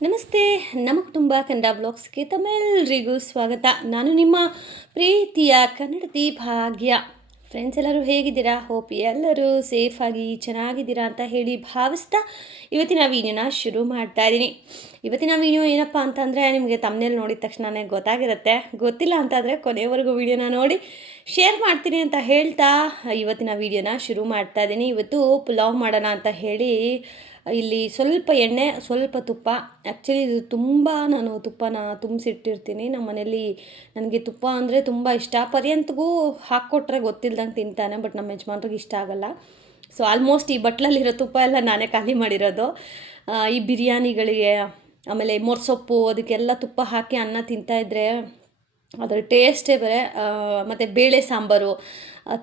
ನಮಸ್ತೆ. ನಮ್ಮ ಕುಟುಂಬ ಕನ್ನಡ ಬ್ಲಾಗ್ಸ್ಗೆ ತಮ್ಮೆಲ್ಲರಿಗೂ ಸ್ವಾಗತ. ನಾನು ನಿಮ್ಮ ಪ್ರೀತಿಯ ಕನ್ನಡತಿ ಭಾಗ್ಯ. ಫ್ರೆಂಡ್ಸ್ ಎಲ್ಲರೂ ಹೇಗಿದ್ದೀರಾ? ಹೋಪ್ ಎಲ್ಲರೂ ಸೇಫಾಗಿ ಚೆನ್ನಾಗಿದ್ದೀರಾ ಅಂತ ಹೇಳಿ ಭಾವಿಸ್ತಾ ಇವತ್ತಿನ ವೀಡಿಯೋನ ಶುರು ಮಾಡ್ತಾ ಇದ್ದೀನಿ. ಇವತ್ತಿನ ವೀಡಿಯೋ ಏನಪ್ಪ ಅಂತಂದರೆ ನಿಮಗೆ ತಮ್ಮನೇಲಿ ನೋಡಿದ ತಕ್ಷಣವೇ ಗೊತ್ತಾಗಿರುತ್ತೆ. ಗೊತ್ತಿಲ್ಲ ಅಂತಂದರೆ ಕೊನೆಯವರೆಗೂ ವೀಡಿಯೋನ ನೋಡಿ ಶೇರ್ ಮಾಡ್ತೀನಿ ಅಂತ ಹೇಳ್ತಾ ಇವತ್ತಿನ ವೀಡಿಯೋನ ಶುರು ಮಾಡ್ತಾ ಇದ್ದೀನಿ. ಇವತ್ತು ಪುಲಾವ್ ಮಾಡೋಣ ಅಂತ ಹೇಳಿ ಇಲ್ಲಿ ಸ್ವಲ್ಪ ಎಣ್ಣೆ, ಸ್ವಲ್ಪ ತುಪ್ಪ. ಆ್ಯಕ್ಚುಲಿ ಇದು ತುಂಬ ನಾನು ತುಪ್ಪನ ತುಂಬಿಸಿಟ್ಟಿರ್ತೀನಿ. ನಮ್ಮ ಮನೇಲಿ ನನಗೆ ತುಪ್ಪ ಅಂದರೆ ತುಂಬ ಇಷ್ಟ. ಪರ್ಯಂತಗೂ ಹಾಕ್ಕೊಟ್ರೆ ಗೊತ್ತಿಲ್ದಂಗೆ ತಿಂತಾನೆ, ಬಟ್ ನಮ್ಮ ಯಜಮಾನ್ರಿಗೆ ಇಷ್ಟ ಆಗಲ್ಲ. ಸೊ ಆಲ್ಮೋಸ್ಟ್ ಈ ಬಟ್ಲಲ್ಲಿರೋ ತುಪ್ಪ ಎಲ್ಲ ನಾನೇ ಖಾಲಿ ಮಾಡಿರೋದು. ಈ ಬಿರಿಯಾನಿಗಳಿಗೆ, ಆಮೇಲೆ ಮೊರ್ಸೊಪ್ಪು, ಅದಕ್ಕೆಲ್ಲ ತುಪ್ಪ ಹಾಕಿ ಅನ್ನ ತಿಂತಾಯಿದ್ರೆ ಅದರ ಟೇಸ್ಟೇ ಬೇರೆ. ಮತ್ತು ಬೇಳೆ ಸಾಂಬಾರು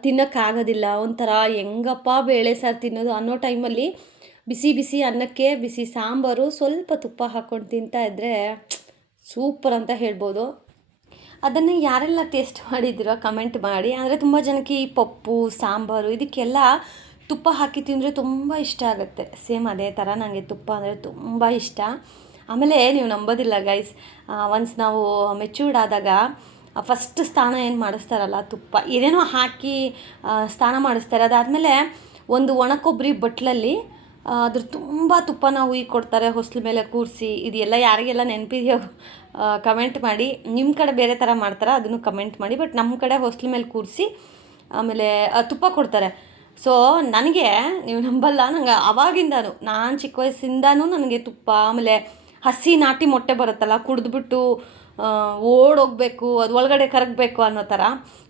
ತಿನ್ನೋಕ್ಕಾಗೋದಿಲ್ಲ. ಒಂಥರ ಹೆಂಗಪ್ಪ ಬೇಳೆ ಸಾರು ತಿನ್ನೋದು ಅನ್ನೋ ಟೈಮಲ್ಲಿ ಬಿಸಿ ಬಿಸಿ ಅನ್ನಕ್ಕೆ ಬಿಸಿ ಸಾಂಬಾರು, ಸ್ವಲ್ಪ ತುಪ್ಪ ಹಾಕ್ಕೊಂಡು ತಿಂತಾಯಿದ್ರೆ ಸೂಪರ್ ಅಂತ ಹೇಳ್ಬೋದು. ಅದನ್ನು ಯಾರೆಲ್ಲ ಟೇಸ್ಟ್ ಮಾಡಿದ್ದೀರೋ ಕಮೆಂಟ್ ಮಾಡಿ. ಅಂದರೆ ತುಂಬ ಜನಕ್ಕೆ ಈ ಪಪ್ಪು, ಸಾಂಬಾರು ಇದಕ್ಕೆಲ್ಲ ತುಪ್ಪ ಹಾಕಿ ತಿಂದರೆ ತುಂಬ ಇಷ್ಟ ಆಗುತ್ತೆ. ಸೇಮ್ ಅದೇ ಥರ ನನಗೆ ತುಪ್ಪ ಅಂದರೆ ತುಂಬ ಇಷ್ಟ. ಆಮೇಲೆ ನೀವು ನಂಬೋದಿಲ್ಲ ಗೈಸ್, ಒನ್ಸ್ ನಾವು ಮೆಚ್ಯೂರ್ಡ್ ಆದಾಗ ಫಸ್ಟ್ ಸ್ನಾನ ಏನು ಮಾಡಿಸ್ತಾರಲ್ಲ, ತುಪ್ಪ ಏನೇನೋ ಹಾಕಿ ಸ್ನಾನ ಮಾಡಿಸ್ತಾರೆ. ಅದಾದಮೇಲೆ ಒಂದು ಒಣ ಕೊಬ್ಬರಿ ಬಟ್ಲಲ್ಲಿ ಅದ್ರ ತುಂಬ ತುಪ್ಪನ ಉಯಿ ಕೊಡ್ತಾರೆ ಹೊಸ್ಲ ಮೇಲೆ ಕೂರಿಸಿ. ಇದೆಲ್ಲ ಯಾರಿಗೆಲ್ಲ ನೆನಪಿದೆಯೋ ಕಮೆಂಟ್ ಮಾಡಿ. ನಿಮ್ಮ ಕಡೆ ಬೇರೆ ಥರ ಮಾಡ್ತಾರೆ, ಅದನ್ನು ಕಮೆಂಟ್ ಮಾಡಿ. ಬಟ್ ನಮ್ಮ ಕಡೆ ಹೊಸ್ಲ ಮೇಲೆ ಕೂರಿಸಿ ಆಮೇಲೆ ತುಪ್ಪ ಕೊಡ್ತಾರೆ. ಸೊ ನನಗೆ ನೀವು ನಂಬಲ್ಲ, ನಂಗೆ ಅವಾಗಿಂದನೂ, ನಾನು ಚಿಕ್ಕ ವಯಸ್ಸಿಂದನೂ ನನಗೆ ತುಪ್ಪ, ಆಮೇಲೆ ಹಸಿ ನಾಟಿ ಮೊಟ್ಟೆ ಬರುತ್ತಲ್ಲ, ಕುಡಿದ್ಬಿಟ್ಟು ಓಡೋಗಬೇಕು, ಅದು ಒಳಗಡೆ ಕರಗಬೇಕು ಅನ್ನೋ ಥರ,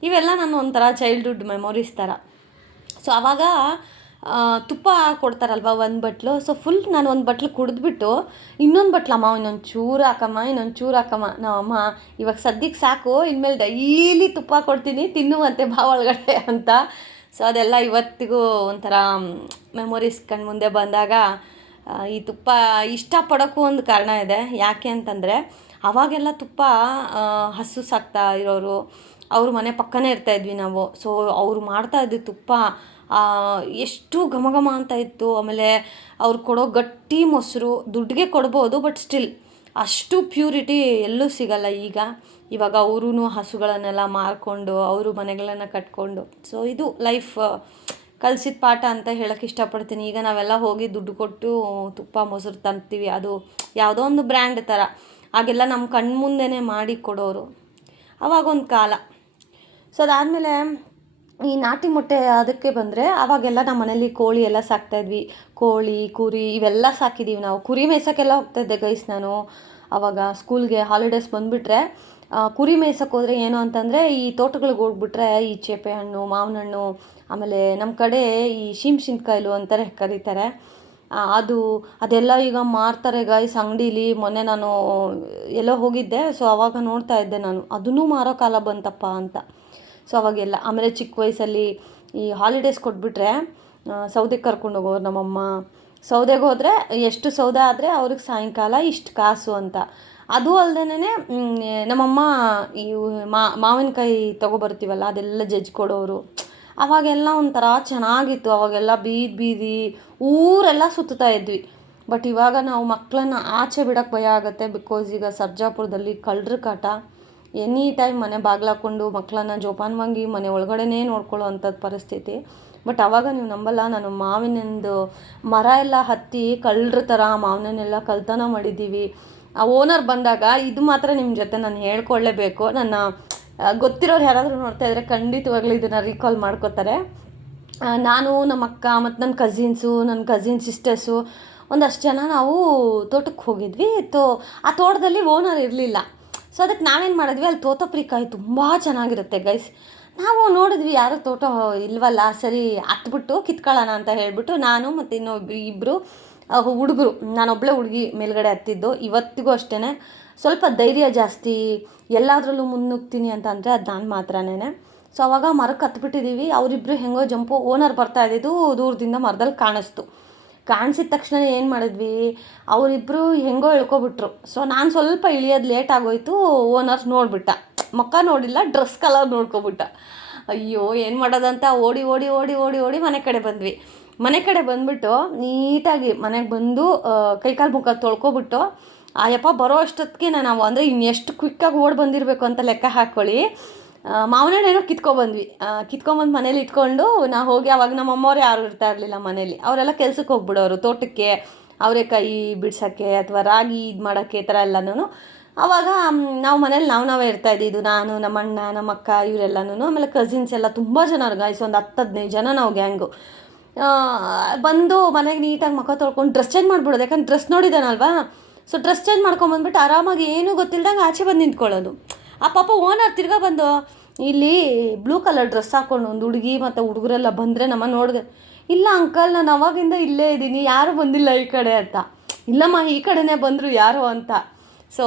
ಇವೆಲ್ಲ ನಾನು ಒಂಥರ ಚೈಲ್ಡ್ಹುಡ್ ಮೆಮೊರೀಸ್ ಥರ. ಸೊ ಆವಾಗ ತುಪ್ಪ ಕೊಡ್ತಾರಲ್ವ ಒಂದು ಬಟ್ಲು. ಸೊ ಫುಲ್ ನಾನು ಒಂದು ಬಟ್ಲು ಕುಡಿದ್ಬಿಟ್ಟು ಇನ್ನೊಂದು ಬಟ್ಲಮ್ಮ ಇನ್ನೊಂದು ಚೂರು ಹಾಕಮ್ಮ, ಇನ್ನೊಂದು ಚೂರು ಹಾಕಮ್ಮ, ನಾವಮ್ಮ ಇವಾಗ ಸದ್ಯಕ್ಕೆ ಸಾಕು, ಇನ್ಮೇಲೆ ಡೈಲಿ ತುಪ್ಪ ಕೊಡ್ತೀನಿ ತಿನ್ನುವಂತೆ ಬಾ ಒಳಗಡೆ ಅಂತ. ಸೊ ಅದೆಲ್ಲ ಇವತ್ತಿಗೂ ಒಂಥರ ಮೆಮೊರೀಸ್ ಕಣ್ಮುಂದೆ ಬಂದಾಗ ಈ ತುಪ್ಪ ಇಷ್ಟಪಡೋಕ್ಕೂ ಒಂದು ಕಾರಣ ಇದೆ. ಯಾಕೆ ಅಂತಂದರೆ ಆವಾಗೆಲ್ಲ ತುಪ್ಪ ಹಸು ಸಾಕ್ತಾ ಇರೋರು, ಅವ್ರ ಮನೆ ಪಕ್ಕನೇ ಇರ್ತಾಯಿದ್ವಿ ನಾವು. ಸೊ ಅವ್ರು ಮಾಡ್ತಾಯಿದ್ದು ತುಪ್ಪ ಎಷ್ಟು ಘಮ ಘಮ ಅಂತ ಇತ್ತು. ಆಮೇಲೆ ಅವ್ರು ಕೊಡೋ ಗಟ್ಟಿ ಮೊಸರು ದುಡ್ಡಿಗೆ ಕೊಡ್ಬೋದು, ಬಟ್ ಸ್ಟಿಲ್ ಅಷ್ಟು ಪ್ಯೂರಿಟಿ ಎಲ್ಲೂ ಸಿಗಲ್ಲ ಇವಾಗ ಅವರೂ ಹಸುಗಳನ್ನೆಲ್ಲ ಮಾರ್ಕೊಂಡು ಅವರು ಮನೆಗಳನ್ನು ಕಟ್ಕೊಂಡು. ಸೊ ಇದು ಲೈಫ್ ಕಲಿಸಿದ ಪಾಠ ಅಂತ ಹೇಳೋಕ್ಕೆ ಇಷ್ಟಪಡ್ತೀನಿ. ಈಗ ನಾವೆಲ್ಲ ಹೋಗಿ ದುಡ್ಡು ಕೊಟ್ಟು ತುಪ್ಪ ಮೊಸರು ತಂತೀವಿ, ಅದು ಯಾವುದೋ ಒಂದು ಬ್ರ್ಯಾಂಡ್ ಥರ. ಆಗೆಲ್ಲ ನಮ್ಮ ಕಣ್ಮುಂದೆನೇ ಮಾಡಿ ಕೊಡೋರು, ಅವಾಗೊಂದು ಕಾಲ. ಸೊ ಅದಾದಮೇಲೆ ಈ ನಾಟಿ ಮೊಟ್ಟೆ ಅದಕ್ಕೆ ಬಂದರೆ, ಆವಾಗೆಲ್ಲ ನಮ್ಮ ಮನೇಲಿ ಕೋಳಿ ಎಲ್ಲ ಸಾಕ್ತಾಯಿದ್ವಿ. ಕೋಳಿ, ಕುರಿ ಇವೆಲ್ಲ ಸಾಕಿದ್ದೀವಿ ನಾವು. ಕುರಿ ಮೇಯ್ಸೋಕ್ಕೆಲ್ಲ ಹೋಗ್ತಾಯಿದ್ದೆ ಗೈಸ್ ನಾನು. ಆವಾಗ ಸ್ಕೂಲ್ಗೆ ಹಾಲಿಡೇಸ್ ಬಂದುಬಿಟ್ರೆ ಕುರಿ ಮೇಯ್ಸೋಕ್ಕೆ ಹೋದರೆ ಏನು ಅಂತಂದರೆ, ಈ ತೋಟಗಳಿಗೆ ಹೋಗ್ಬಿಟ್ರೆ ಈ ಚೇಪೆ ಹಣ್ಣು, ಮಾವಿನ ಹಣ್ಣು, ಆಮೇಲೆ ನಮ್ಮ ಕಡೆ ಈ ಶಿಂಕಾಯಿಲು ಅಂತಾರೆ ಕರೀತಾರೆ, ಅದೆಲ್ಲ ಈಗ ಮಾರ್ತಾರೆ ಗೈಸ್ ಅಂಗಡೀಲಿ. ಮೊನ್ನೆ ನಾನು ಎಲ್ಲೋ ಹೋಗಿದ್ದೆ, ಸೊ ಆವಾಗ ನೋಡ್ತಾ ಇದ್ದೆ ನಾನು, ಅದನ್ನೂ ಮಾರೋ ಕಾಲ ಬಂತಪ್ಪ ಅಂತ. ಸೊ ಅವಾಗೆಲ್ಲ. ಆಮೇಲೆ ಚಿಕ್ಕ ವಯಸ್ಸಲ್ಲಿ ಈ ಹಾಲಿಡೇಸ್ ಕೊಟ್ಬಿಟ್ರೆ ಸೌದೆಗೆ ಕರ್ಕೊಂಡು ಹೋಗೋರು ನಮ್ಮಮ್ಮ. ಸೌದೆಗೆ ಹೋದರೆ ಎಷ್ಟು ಸೌದೆ ಆದರೆ ಅವ್ರಿಗೆ ಸಾಯಂಕಾಲ ಇಷ್ಟು ಕಾಸು ಅಂತ. ಅದು ಅಲ್ಲದೇನೆ ನಮ್ಮಮ್ಮ ಈ ಮಾವಿನಕಾಯಿ ತೊಗೊಬರ್ತೀವಲ್ಲ, ಅದೆಲ್ಲ ಜಜ್ಜಿ ಕೊಡೋರು. ಅವಾಗೆಲ್ಲ ಒಂಥರ ಚೆನ್ನಾಗಿತ್ತು. ಅವಾಗೆಲ್ಲ ಬೀದಿ ಊರೆಲ್ಲ ಸುತ್ತಾ ಇದ್ವಿ. ಬಟ್ ಇವಾಗ ನಾವು ಮಕ್ಕಳನ್ನ ಆಚೆ ಬಿಡೋಕ್ಕೆ ಭಯ ಆಗುತ್ತೆ. ಬಿಕಾಸ್ ಈಗ ಸರ್ಜಾಪುರದಲ್ಲಿ ಕಳ್ಳರ ಕಾಟ. ಎನಿ ಟೈಮ್ ಮನೆ ಬಾಗಿಲಾಕೊಂಡು ಮಕ್ಕಳನ್ನ ಜೋಪಾನವಾಗಿ ಮನೆ ಒಳಗಡೆನೇ ನೋಡ್ಕೊಳ್ಳೋ ಅಂಥದ್ದು ಪರಿಸ್ಥಿತಿ. ಬಟ್ ಆವಾಗ ನೀವು ನಂಬಲ್ಲ, ನಾನು ಮಾವಿನಂದು ಮರ ಎಲ್ಲ ಹತ್ತಿ ಕಳ್ಳರ ಥರ ಮಾವಿನನ್ನೆಲ್ಲ ಕಳ್ತನ ಮಾಡಿದ್ದೀವಿ. ಆ ಓನರ್ ಬಂದಾಗ ಇದು ಮಾತ್ರ ನಿಮ್ಮ ಜೊತೆ ನಾನು ಹೇಳ್ಕೊಳ್ಳೇಬೇಕು. ನನ್ನ ಗೊತ್ತಿರೋರು ಯಾರಾದರೂ ನೋಡ್ತಾ ಇದ್ದರೆ ಖಂಡಿತವಾಗ್ಲೂ ಇದನ್ನು ರೀಕಾಲ್ ಮಾಡ್ಕೋತಾರೆ. ನಾನು, ನಮ್ಮ ಅಕ್ಕ ಮತ್ತು ನನ್ನ ಕಸಿನ್ ಸಿಸ್ಟರ್ಸು ಒಂದಷ್ಟು ಜನ ನಾವು ತೋಟಕ್ಕೆ ಹೋಗಿದ್ವಿ. ಆ ತೋಟದಲ್ಲಿ ಓನರ್ ಇರಲಿಲ್ಲ. ಸೊ ಅದಕ್ಕೆ ನಾವೇನು ಮಾಡಿದ್ವಿ, ಅಲ್ಲಿ ತೋತಾಪುರಿಕಾಯಿ ತುಂಬ ಚೆನ್ನಾಗಿರುತ್ತೆ ಗೈಸ್. ನಾವು ನೋಡಿದ್ವಿ, ಯಾರೋ ತೋಟ ಇಲ್ವಲ್ಲ, ಸರಿ ಹತ್ಬಿಟ್ಟು ಕಿತ್ಕೊಳ್ಳೋಣ ಅಂತ ಹೇಳಿಬಿಟ್ಟು ನಾನು ಮತ್ತು ಇಬ್ಬರು ಹುಡುಗರು, ನಾನೊಬ್ಬಳೇ ಹುಡುಗಿ ಮೇಲ್ಗಡೆ ಹತ್ತಿದ್ದು. ಇವತ್ತಿಗೂ ಅಷ್ಟೇ ಸ್ವಲ್ಪ ಧೈರ್ಯ ಜಾಸ್ತಿ, ಎಲ್ಲದರಲ್ಲೂ ಮುನ್ನುಗ್ತೀನಿ ಅಂತ ಅಂದರೆ ಅದು ನಾನು ಮಾತ್ರನೇ. ಸೊ ಅವಾಗ ಮರಕ್ಕೆ ಹತ್ಬಿಟ್ಟಿದ್ದೀವಿ. ಅವರಿಬ್ಬರು ಹೆಂಗೋ ಜಂಪು, ಓನರ್ ಬರ್ತಾ ಇದ್ದಿದ್ದು ದೂರದಿಂದ ಮರದಲ್ಲಿ ಕಾಣಿಸಿದ ತಕ್ಷಣ ಏನು ಮಾಡಿದ್ವಿ, ಅವರಿಬ್ಬರು ಹೆಂಗೋ ಇಳ್ಕೊಬಿಟ್ರು. ಸೊ ನಾನು ಸ್ವಲ್ಪ ಇಳಿಯೋದು ಲೇಟ್ ಆಗೋಯ್ತು. ಓನರ್ ನೋಡಿಬಿಟ್ಟ, ಮುಖ ನೋಡಿಲ್ಲ, ಡ್ರೆಸ್ ಕಲರ್ ನೋಡ್ಕೊಬಿಟ್ಟ. ಅಯ್ಯೋ ಏನು ಮಾಡೋದಂತ ಓಡಿ ಮನೆ ಕಡೆ ಬಂದ್ವಿ. ಮನೆ ಕಡೆ ಬಂದುಬಿಟ್ಟು ನೀಟಾಗಿ ಮನೆಗೆ ಬಂದು ಕೈಕಾಲು ಮುಖ ತೊಳ್ಕೊಬಿಟ್ಟು ಯಪ್ಪ ಬರೋ ಅಷ್ಟೊತ್ತಿಗೆ ನಾವು ಅಂದರೆ ಇನ್ನೆಷ್ಟು ಕ್ವಿಕ್ಕಾಗಿ ಓಡಿ ಬಂದಿರಬೇಕು ಅಂತ ಲೆಕ್ಕ ಹಾಕ್ಕೊಳ್ಳಿ. ಮಾವಿನ ಹಣ್ಣೇನೋ ಕಿತ್ಕೊಬಂದ್ವಿ. ಕಿತ್ಕೊಂಬಂದು ಮನೇಲಿ ಇಟ್ಕೊಂಡು ನಾವು ಹೋಗಿ ಅವಾಗ ನಮ್ಮ ಅಮ್ಮವ್ರು ಯಾರೂ ಇರ್ತಾ ಇರಲಿಲ್ಲ ಮನೇಲಿ. ಅವರೆಲ್ಲ ಕೆಲ್ಸಕ್ಕೆ ಹೋಗ್ಬಿಡೋರು ತೋಟಕ್ಕೆ, ಅವರೆಕಾಯಿ ಬಿಡ್ಸೋಕ್ಕೆ ಅಥವಾ ರಾಗಿ ಇದು ಮಾಡೋಕ್ಕೆ ಈ ಥರ ಎಲ್ಲನೂ. ಆವಾಗ ನಾವು ಮನೇಲಿ ನಾವೇ ಇರ್ತಾಯಿದ್ದು, ನಾನು ನಮ್ಮ ಅಣ್ಣ ನಮ್ಮ ಅಕ್ಕ ಇವರೆಲ್ಲನೂ. ಆಮೇಲೆ ಕಸಿನ್ಸ್ ಎಲ್ಲ ತುಂಬ ಜನ ಗಾಯ್ಸ್, ಒಂದು 10-15 ಜನ ನಾವು ಗ್ಯಾಂಗು. ಬಂದು ಮನೆಗೆ ನೀಟಾಗಿ ಮುಖ ತೊಳ್ಕೊಂಡು ಡ್ರೆಸ್ ಚೇಂಜ್ ಮಾಡ್ಬಿಡೋದು, ಯಾಕಂದ್ರೆ ಡ್ರೆಸ್ ನೋಡಿದ್ದಾನಲ್ವಾ. ಸೊ ಡ್ರೆಸ್ ಚೇಂಜ್ ಮಾಡ್ಕೊಂಬಂದ್ಬಿಟ್ಟು ಆರಾಮಾಗಿ ಏನೂ ಗೊತ್ತಿಲ್ದಂಗೆ ಆಚೆ ಬಂದು ನಿಂತ್ಕೊಳ್ಳೋದು. ಆ ಪಾಪ ಓನರ್ ತಿರ್ಗಾ ಬಂದು ಇಲ್ಲಿ ಬ್ಲೂ ಕಲರ್ ಡ್ರೆಸ್ ಹಾಕ್ಕೊಂಡು ಒಂದು ಹುಡುಗಿ ಮತ್ತು ಹುಡುಗರೆಲ್ಲ ಬಂದರೆ ನಮ್ಮ ನೋಡಿದೆ, ಇಲ್ಲ ಅಂಕಲ್ ನಾನು ಅವಾಗಿಂದ ಇಲ್ಲೇ ಇದ್ದೀನಿ, ಯಾರೂ ಬಂದಿಲ್ಲ ಈ ಕಡೆ ಅಂತ. ಇಲ್ಲಮ್ಮ ಈ ಕಡೆನೇ ಬಂದರು ಯಾರು ಅಂತ. ಸೊ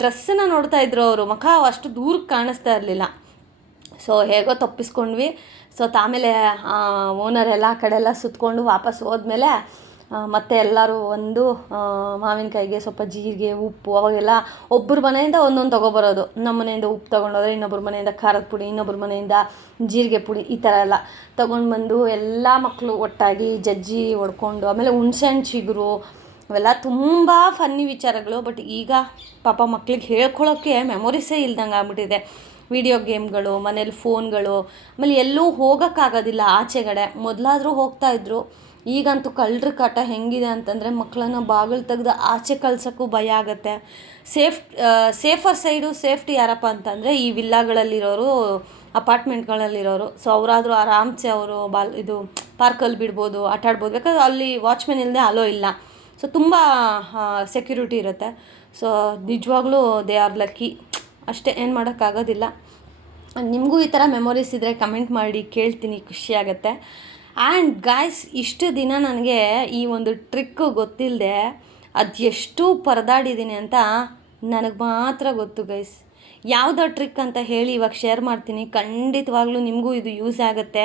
ಡ್ರೆಸ್ಸನ್ನ ನೋಡ್ತಾಯಿದ್ರು ಅವರು, ಮುಖ ಅಷ್ಟು ದೂರಕ್ಕೆ ಕಾಣಿಸ್ತಾ ಇರಲಿಲ್ಲ. ಸೊ ಹೇಗೋ ತಪ್ಪಿಸ್ಕೊಂಡ್ವಿ. ಸೊ ಆಮೇಲೆ ಓನರ್ ಎಲ್ಲ ಕಡೆ ಎಲ್ಲ ಸುತ್ತಕೊಂಡು ವಾಪಸ್ ಹೋದ್ಮೇಲೆ ಮತ್ತೆ ಎಲ್ಲರೂ ಒಂದು ಮಾವಿನಕಾಯಿಗೆ ಸ್ವಲ್ಪ ಜೀರಿಗೆ ಉಪ್ಪು, ಅವಾಗೆಲ್ಲ ಒಬ್ಬರ ಮನೆಯಿಂದ ಒಂದೊಂದು ತೊಗೊಬರೋದು. ನಮ್ಮ ಮನೆಯಿಂದ ಉಪ್ಪು ತೊಗೊಂಡೋದ್ರೆ ಇನ್ನೊಬ್ಬರ ಮನೆಯಿಂದ ಖಾರದ ಪುಡಿ, ಇನ್ನೊಬ್ಬರ ಮನೆಯಿಂದ ಜೀರಿಗೆ ಪುಡಿ, ಈ ಥರ ಎಲ್ಲ ತೊಗೊಂಡು ಬಂದು ಎಲ್ಲ ಮಕ್ಕಳು ಒಟ್ಟಾಗಿ ಜಜ್ಜಿ ಹೊಡ್ಕೊಂಡು, ಆಮೇಲೆ ಹುಣ್ಸೆಹಣ್ಣು ಚಿಗುರು, ಅವೆಲ್ಲ ತುಂಬ ಫನ್ನಿ ವಿಚಾರಗಳು. ಬಟ್ ಈಗ ಪಾಪ ಮಕ್ಳಿಗೆ ಹೇಳ್ಕೊಳ್ಳೋಕ್ಕೆ ಮೆಮೊರೀಸೇ ಇಲ್ದಂಗೆ ಆಗ್ಬಿಟ್ಟಿದೆ. ವಿಡಿಯೋ ಗೇಮ್ಗಳು, ಮನೇಲಿ ಫೋನ್ಗಳು, ಆಮೇಲೆ ಎಲ್ಲೂ ಹೋಗೋಕ್ಕಾಗೋದಿಲ್ಲ ಆಚೆಗಡೆ. ಮೊದಲಾದರೂ ಹೋಗ್ತಾಯಿದ್ರು, ಈಗಂತೂ ಕಳ್ಳರ ಕಾಟ ಹೆಂಗಿದೆ ಅಂತಂದರೆ ಮಕ್ಕಳನ್ನ ಬಾಗಿಲು ತೆಗೆದು ಆಚೆ ಕಳ್ಸೋಕ್ಕೂ ಭಯ ಆಗುತ್ತೆ. ಸೇಫರ್ ಸೈಡು ಸೇಫ್ಟಿ ಯಾರಪ್ಪ ಅಂತಂದರೆ ಈ ವಿಲ್ಲಾಗಳಲ್ಲಿರೋರು, ಅಪಾರ್ಟ್ಮೆಂಟ್ಗಳಲ್ಲಿರೋರು. ಸೊ ಅವರಾದರೂ ಆರಾಮ್ಸೆ ಅವರು ಇದು ಪಾರ್ಕಲ್ಲಿ ಬಿಡ್ಬೋದು, ಆಟ ಆಡ್ಬೋದು, ಯಾಕಂದರೆ ಅಲ್ಲಿ ವಾಚ್ಮೆನ್ ಇಲ್ಲದೆ ಅಲೋ ಇಲ್ಲ. ಸೊ ತುಂಬ ಸೆಕ್ಯೂರಿಟಿ ಇರುತ್ತೆ. ಸೊ ನಿಜವಾಗ್ಲೂ ದೇ ಆರ್ ಲಕ್ಕಿ, ಅಷ್ಟೇ, ಏನು ಮಾಡೋಕ್ಕಾಗೋದಿಲ್ಲ. ನಿಮಗೂ ಈ ಥರ ಮೆಮೊರೀಸ್ ಇದ್ದರೆ ಕಮೆಂಟ್ ಮಾಡಿ, ಕೇಳ್ತೀನಿ, ಖುಷಿಯಾಗತ್ತೆ. ಆ್ಯಂಡ್ ಗಾಯ್ಸ್, ಇಷ್ಟು ದಿನ ನನಗೆ ಈ ಒಂದು ಟ್ರಿಕ್ಕು ಗೊತ್ತಿಲ್ಲದೆ ಅದು ಎಷ್ಟು ಪರದಾಡಿದ್ದೀನಿ ಅಂತ ನನಗೆ ಮಾತ್ರ ಗೊತ್ತು ಗೈಸ್. ಯಾವುದೋ ಟ್ರಿಕ್ ಅಂತ ಹೇಳಿ ಇವಾಗ ಶೇರ್ ಮಾಡ್ತೀನಿ. ಖಂಡಿತವಾಗ್ಲೂ ನಿಮಗೂ ಇದು ಯೂಸ್ ಆಗುತ್ತೆ.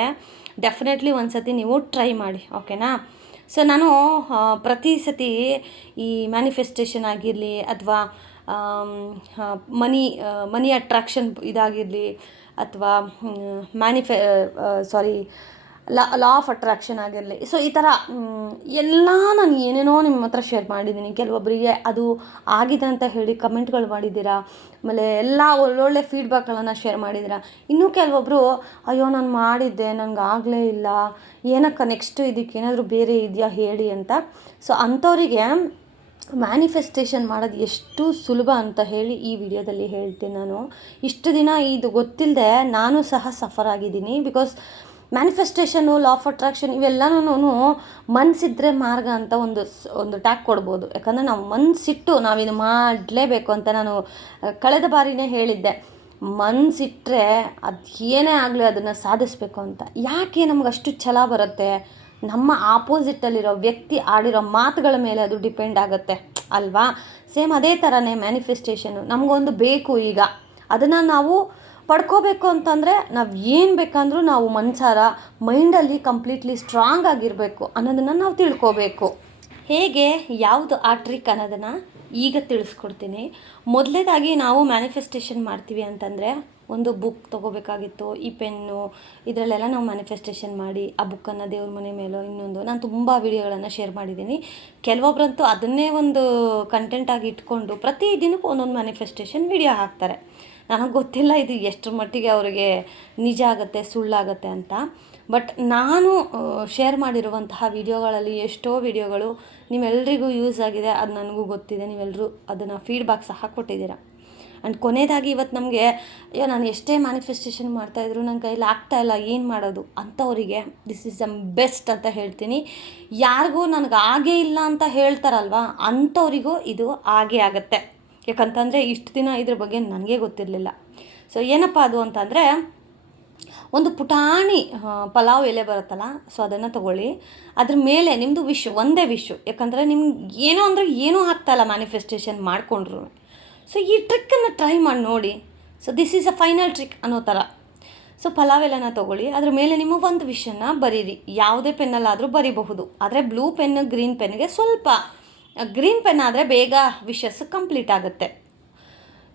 ಡೆಫಿನೆಟ್ಲಿ ಒಂದು ಸತಿ ನೀವು ಟ್ರೈ ಮಾಡಿ, ಓಕೆನಾ? ಸೊ ನಾನು ಪ್ರತಿ ಸತಿ ಈ ಮ್ಯಾನಿಫೆಸ್ಟೇಷನ್ ಆಗಿರಲಿ ಅಥವಾ ಮನಿ ಅಟ್ರಾಕ್ಷನ್ ಇದಾಗಿರಲಿ ಅಥವಾ ಲಾ ಆಫ್ ಅಟ್ರಾಕ್ಷನ್ ಆಗಿರಲಿ, ಸೊ ಈ ಥರ ಎಲ್ಲ ನಾನು ಏನೇನೋ ನಿಮ್ಮ ಹತ್ರ ಶೇರ್ ಮಾಡಿದ್ದೀನಿ. ಕೆಲವೊಬ್ಬರಿಗೆ ಅದು ಆಗಿದೆ ಅಂತ ಹೇಳಿ ಕಮೆಂಟ್ಗಳು ಮಾಡಿದ್ದೀರಾ, ಆಮೇಲೆ ಎಲ್ಲ ಒಳ್ಳೊಳ್ಳೆ ಫೀಡ್ಬ್ಯಾಕ್ಗಳನ್ನು ಶೇರ್ ಮಾಡಿದ್ದೀರಾ. ಇನ್ನೂ ಕೆಲವೊಬ್ಬರು ಅಯ್ಯೋ ನಾನು ಮಾಡಿದ್ದೆ, ನನಗೆ ಆಗಲೇ ಇಲ್ಲ, ಏನಕ್ಕ ನೆಕ್ಸ್ಟು ಇದಕ್ಕೇನಾದರೂ ಬೇರೆ ಇದೆಯಾ ಹೇಳಿ ಅಂತ. ಸೊ ಅಂಥವರಿಗೆ ಮ್ಯಾನಿಫೆಸ್ಟೇಷನ್ ಮಾಡೋದು ಎಷ್ಟು ಸುಲಭ ಅಂತ ಹೇಳಿ ಈ ವಿಡಿಯೋದಲ್ಲಿ ಹೇಳ್ತೀನಿ ನಾನು. ಇಷ್ಟು ದಿನ ಇದು ಗೊತ್ತಿಲ್ಲದೆ ನಾನು ಸಹ ಸಫರ್ ಆಗಿದ್ದೀನಿ. ಬಿಕಾಸ್ ಮ್ಯಾನಿಫೆಸ್ಟೇಷನು, ಲಾ ಆಫ್ ಅಟ್ರಾಕ್ಷನ್ ಇವೆಲ್ಲನೂ ಮನಸ್ಸಿದ್ರೆ ಮಾರ್ಗ ಅಂತ ಒಂದು ಟ್ಯಾಗ್ ಕೊಡ್ಬೋದು. ಯಾಕಂದರೆ ನಾವು ಮನಸ್ಸಿಟ್ಟು ನಾವಿದು ಮಾಡಲೇಬೇಕು ಅಂತ ನಾನು ಕಳೆದ ಬಾರಿನೇ ಹೇಳಿದ್ದೆ. ಮನಸ್ಸಿಟ್ಟರೆ ಅದು ಏನೇ ಆಗಲಿ ಅದನ್ನು ಸಾಧಿಸಬೇಕು ಅಂತ. ಯಾಕೆ ನಮ್ಗೆ ಅಷ್ಟು ಛಲ ಬರುತ್ತೆ? ನಮ್ಮ ಆಪೋಸಿಟಲ್ಲಿರೋ ವ್ಯಕ್ತಿ ಆಡಿರೋ ಮಾತುಗಳ ಮೇಲೆ ಅದು ಡಿಪೆಂಡ್ ಆಗುತ್ತೆ ಅಲ್ವಾ? ಸೇಮ್ ಅದೇ ಥರನೇ ಮ್ಯಾನಿಫೆಸ್ಟೇಷನು. ನಮಗೊಂದು ಬೇಕು, ಈಗ ಅದನ್ನು ನಾವು ಪಡ್ಕೋಬೇಕು ಅಂತಂದರೆ ನಾವು ಏನು ಬೇಕಂದ್ರೂ ನಾವು ಮನಸಾರ ಮೈಂಡಲ್ಲಿ ಕಂಪ್ಲೀಟ್ಲಿ ಸ್ಟ್ರಾಂಗ್ ಆಗಿರಬೇಕು ಅನ್ನೋದನ್ನು ನಾವು ತಿಳ್ಕೋಬೇಕು. ಹೇಗೆ, ಯಾವುದು ಆ ಟ್ರಿಕ್ ಅನ್ನೋದನ್ನು ಈಗ ತಿಳಿಸ್ಕೊಡ್ತೀನಿ. ಮೊದಲೇದಾಗಿ ನಾವು ಮ್ಯಾನಿಫೆಸ್ಟೇಷನ್ ಮಾಡ್ತೀವಿ ಅಂತಂದರೆ ಒಂದು ಬುಕ್ ತೊಗೋಬೇಕಾಗಿತ್ತು. ಈ ಪೆನ್ನು ಇದರಲ್ಲೆಲ್ಲ ನಾವು ಮ್ಯಾನಿಫೆಸ್ಟೇಷನ್ ಮಾಡಿ ಆ ಬುಕ್ಕನ್ನು ದೇವ್ರ ಮನೆ ಮೇಲೋ ಇನ್ನೊಂದು, ನಾನು ತುಂಬ ವಿಡಿಯೋಗಳನ್ನು ಶೇರ್ ಮಾಡಿದ್ದೀನಿ. ಕೆಲವೊಬ್ಬರಂತೂ ಅದನ್ನೇ ಒಂದು ಕಂಟೆಂಟಾಗಿ ಇಟ್ಕೊಂಡು ಪ್ರತಿ ದಿನಕ್ಕೂ ಒಂದೊಂದು ಮ್ಯಾನಿಫೆಸ್ಟೇಷನ್ ವಿಡಿಯೋ ಹಾಕ್ತಾರೆ. ನನಗೆ ಗೊತ್ತಿಲ್ಲ ಇದು ಎಷ್ಟರ ಮಟ್ಟಿಗೆ ಅವರಿಗೆ ನಿಜ ಆಗುತ್ತೆ ಸುಳ್ಳಾಗುತ್ತೆ ಅಂತ. ಬಟ್ ನಾನು ಶೇರ್ ಮಾಡಿರುವಂತಹ ವಿಡಿಯೋಗಳಲ್ಲಿ ಎಷ್ಟೋ ವಿಡಿಯೋಗಳು ನಿಮ್ಮೆಲ್ಲರಿಗೂ ಯೂಸ್ ಆಗಿದೆ, ಅದು ನನಗೂ ಗೊತ್ತಿದೆ. ನೀವೆಲ್ಲರೂ ಅದನ್ನು ಫೀಡ್ಬ್ಯಾಕ್ ಸಹ ಕೊಟ್ಟಿದ್ದೀರಾ. ಆ್ಯಂಡ್ ಕೊನೆಯದಾಗಿ ಇವತ್ತು ನಮಗೆ ಅಯ್ಯೋ ನಾನು ಎಷ್ಟೇ ಮ್ಯಾನಿಫೆಸ್ಟೇಷನ್ ಮಾಡ್ತಾಯಿದ್ರು ನನ್ನ ಕೈಯಲ್ಲಿ ಆಗ್ತಾಯಿಲ್ಲ, ಏನು ಮಾಡೋದು ಅಂಥವರಿಗೆ ದಿಸ್ ಈಸ್ ದ ಬೆಸ್ಟ್ ಅಂತ ಹೇಳ್ತೀನಿ. ಯಾರಿಗೂ ನನಗೆ ಆಗೇ ಇಲ್ಲ ಅಂತ ಹೇಳ್ತಾರಲ್ವ, ಅಂಥವರಿಗೂ ಇದು ಆಗೇ ಆಗುತ್ತೆ. ಯಾಕಂತಂದರೆ ಇಷ್ಟು ದಿನ ಇದ್ರ ಬಗ್ಗೆ ನನಗೆ ಗೊತ್ತಿರಲಿಲ್ಲ. ಸೊ ಏನಪ್ಪ ಅದು ಅಂತಂದರೆ, ಒಂದು ಪುಟಾಣಿ ಪಲಾವ್ ಎಲೆ ಬರುತ್ತಲ್ಲ, ಸೊ ಅದನ್ನು ತೊಗೊಳ್ಳಿ. ಅದ್ರ ಮೇಲೆ ನಿಮ್ಮದು ಒಂದೇ ವಿಶು. ಯಾಕಂದರೆ ನಿಮ್ಗೆ ಏನೋ ಅಂದರೆ ಏನೂ ಆಗ್ತಾಯಿಲ್ಲ ಮ್ಯಾನಿಫೆಸ್ಟೇಷನ್ ಮಾಡಿಕೊಂಡ್ರು. ಸೊ ಈ ಟ್ರಿಕ್ಕನ್ನು ಟ್ರೈ ಮಾಡಿ ನೋಡಿ. So this is a final trick ಅನ್ನೋ ಥರ. ಸೊ ಪಲಾವ್ ಎಲೆನ ತೊಗೊಳ್ಳಿ, ಅದ್ರ ಮೇಲೆ ನಿಮ್ಮ ಒಂದು ವಿಷನ್ನು ಬರೀರಿ. ಯಾವುದೇ ಪೆನ್ನಲ್ಲಾದರೂ ಬರೀಬಹುದು. ಆದರೆ ಬ್ಲೂ ಪೆನ್, ಗ್ರೀನ್ ಪೆನ್ಗೆ ಸ್ವಲ್ಪ, ಗ್ರೀನ್ ಪೆನ್ ಆದರೆ ಬೇಗ ವಿಷಸ್ ಕಂಪ್ಲೀಟ್ ಆಗುತ್ತೆ.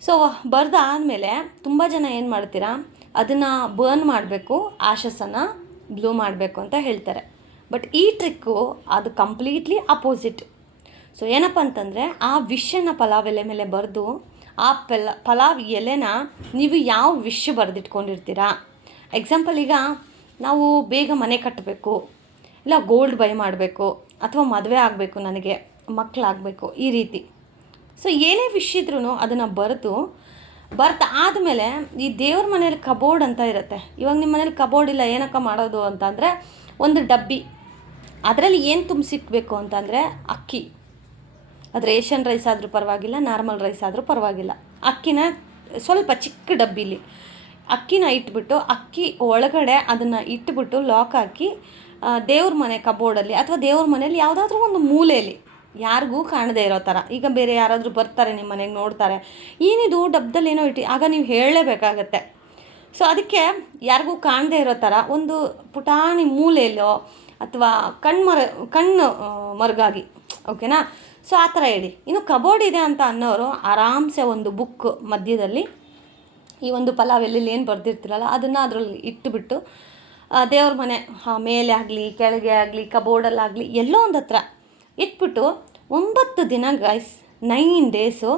ಸೊ ಬರೆದಾದಮೇಲೆ ತುಂಬ ಜನ ಏನು ಮಾಡ್ತೀರಾ, ಅದನ್ನು ಬರ್ನ್ ಮಾಡಬೇಕು, ಆಶಸನ್ನು ಬ್ಲೂ ಮಾಡಬೇಕು ಅಂತ ಹೇಳ್ತಾರೆ. ಬಟ್ ಈ ಟ್ರಿಕ್ಕು ಅದು ಕಂಪ್ಲೀಟ್ಲಿ ಅಪೋಸಿಟ್. ಸೊ ಏನಪ್ಪ ಅಂತಂದರೆ ಆ ವಿಷನ್ನು ಪಲಾವ್ ಎಲೆ ಮೇಲೆ ಬರೆದು ಆ ಪಲಾವ್ ಎಲೆನ ನೀವು ಯಾವ ವಿಷ್ ಬರೆದಿಟ್ಕೊಂಡಿರ್ತೀರಾ. ಎಕ್ಸಾಂಪಲ್, ಈಗ ನಾವು ಬೇಗ ಮನೆ ಕಟ್ಟಬೇಕು, ಇಲ್ಲ ಗೋಲ್ಡ್ ಬೈ ಮಾಡಬೇಕು, ಅಥವಾ ಮದುವೆ ಆಗಬೇಕು, ನನಗೆ ಮಕ್ಕಳಾಗಬೇಕು, ಈ ರೀತಿ. ಸೊ ಏನೇ ವಿಷ್ ಇದ್ರೂ ಅದನ್ನು ಆದಮೇಲೆ ಈ ದೇವ್ರ ಮನೇಲಿ ಕಬೋರ್ಡ್ ಅಂತ ಇರುತ್ತೆ. ಇವಾಗ ನಿಮ್ಮ ಮನೇಲಿ ಕಬೋರ್ಡ್ ಇಲ್ಲ, ಏನಕ್ಕ ಮಾಡೋದು ಅಂತಂದರೆ ಒಂದು ಡಬ್ಬಿ, ಅದರಲ್ಲಿ ಏನು ತುಂಬಿಸಿಕ್ಬೇಕು ಅಂತಂದರೆ ಅಕ್ಕಿ. ಅದು ರೇಷನ್ ರೈಸ್ ಆದರೂ ಪರವಾಗಿಲ್ಲ, ನಾರ್ಮಲ್ ರೈಸ್ ಆದರೂ ಪರವಾಗಿಲ್ಲ. ಅಕ್ಕಿನ ಸ್ವಲ್ಪ ಚಿಕ್ಕ ಡಬ್ಬಿಲಿ ಅಕ್ಕಿನ ಇಟ್ಬಿಟ್ಟು, ಅಕ್ಕಿ ಒಳಗಡೆ ಅದನ್ನು ಇಟ್ಬಿಟ್ಟು ಲಾಕ್ ಹಾಕಿ ದೇವ್ರ ಮನೆ ಕಬೋರ್ಡಲ್ಲಿ ಅಥವಾ ದೇವ್ರ ಮನೇಲಿ ಯಾವುದಾದ್ರೂ ಒಂದು ಮೂಲೆಯಲ್ಲಿ ಯಾರಿಗೂ ಕಾಣದೇ ಇರೋ ಥರ. ಈಗ ಬೇರೆ ಯಾರಾದರೂ ಬರ್ತಾರೆ ನಿಮ್ಮ ಮನೆಗೆ, ನೋಡ್ತಾರೆ, ಏನಿದು ಡಬ್ಬದಲ್ಲಿ ಏನೋ ಆಗ ನೀವು ಹೇಳಲೇಬೇಕಾಗತ್ತೆ. ಸೊ ಅದಕ್ಕೆ ಯಾರಿಗೂ ಕಾಣದೇ ಇರೋ ಥರ ಒಂದು ಪುಟಾಣಿ ಮೂಲೆಯಲ್ಲೋ ಅಥವಾ ಕಣ್ಣು ಮರುಗಾಗಿ, ಓಕೆನಾ. ಸೊ ಆ ಥರ ಹೇಳಿ. ಇನ್ನು ಕಬೋರ್ಡ್ ಇದೆ ಅಂತ ಅನ್ನೋರು ಆರಾಮ್ಸೆ ಒಂದು ಬುಕ್ ಮಧ್ಯದಲ್ಲಿ ಈ ಒಂದು ಪಲಾವ್ ಎಲೆಯಲ್ಲಿ ಏನು ಬರೆದಿರ್ತೀರಲ್ಲ ಅದನ್ನು ಅದರಲ್ಲಿ ಇಟ್ಟುಬಿಟ್ಟು ದೇವ್ರ ಮನೆ ಮೇಲೆ ಆಗಲಿ ಕೆಳಗೆ ಆಗಲಿ ಕಬೋರ್ಡಲ್ಲಾಗಲಿ ಎಲ್ಲೋ ಒಂದು ಹತ್ರ ಇಟ್ಬಿಟ್ಟು 9 ದಿನ ಗೈಸ್, 9 ಡೇಸು